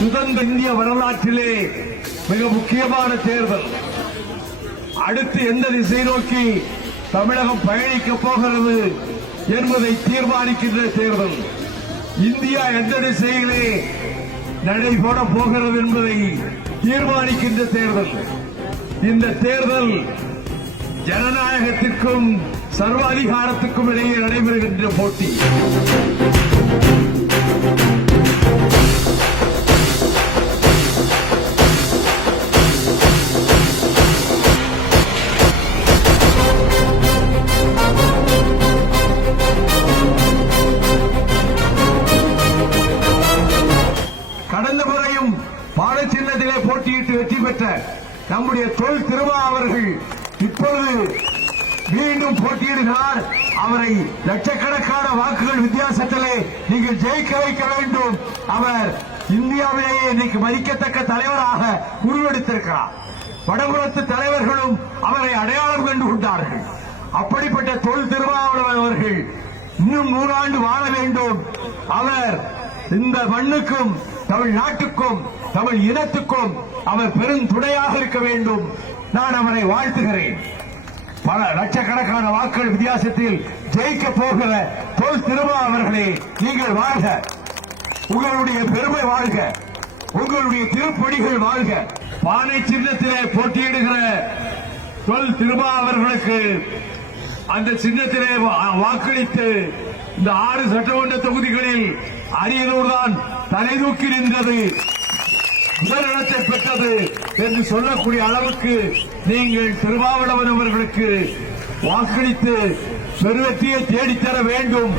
சுதந்திர இந்திய வரலாற்றிலே மிக முக்கியமான தேர்தல். அடுத்து எந்த திசை நோக்கி தமிழகம் பயணிக்கப் போகிறது என்பதை தீர்மானிக்கின்ற தேர்தல். இந்தியா எந்த திசையிலே நடைபோட போகிறது என்பதை தீர்மானிக்கின்ற தேர்தல். இந்த தேர்தல் ஜனநாயகத்திற்கும் சர்வாதிகாரத்துக்கும் இடையே நடைபெறுகின்ற போட்டி. கடந்த முறையும் பாடச்சின்னத்திலே போட்டியிட்டு வெற்றி பெற்ற நம்முடைய தொல் திருமா அவர்கள் இப்பொழுது மீண்டும் போட்டியிடுகிறார். அவரை லட்சக்கணக்கான வாக்குகள் வித்தியாசத்திலே நீங்கள் ஜெயிக்க வைக்க வேண்டும். அவர் இந்தியாவிலேயே இன்னைக்கு மதிக்கத்தக்க தலைவராக உருவெடுத்திருக்கிறார். வடபுறத்து தலைவர்களும் அவரை அடையாளம் கண்டு கொண்டார்கள். அப்படிப்பட்ட தொல் திருமாவளவன் அவர்கள் இன்னும் 100 ஆண்டு வாழ வேண்டும். அவர் இந்த மண்ணுக்கும் தமிழ்நாட்டுக்கும் தமிழ் இனத்துக்கும் அவர் பெரும் துணையாக இருக்க வேண்டும். நான் அவரை வாழ்த்துகிறேன். பல லட்சக்கணக்கான வாக்குகள் வித்தியாசத்தில் ஜெயிக்க போகிற தொல் திருமா அவர்களே, நீங்கள் வாழ்க, உங்களுடைய பெருமை வாழ்க, உங்களுடைய திருப்பணிகள் வாழ்க. பானை சின்னத்திலே போட்டியிடுகிற தொல் திருமா அவர்களுக்கு அந்த சின்னத்திலே வாக்களித்து இந்த 6 சட்டமன்ற தொகுதிகளில் அரியலூர் தான் தலை தூக்கி நின்றது, முதலிடத்தை பெற்றது என்று சொல்லக்கூடிய அளவுக்கு நீங்கள் திருமாவளவன் அவர்களுக்கு வாக்களித்து பெருவெற்றியை தேடித்தர வேண்டும்.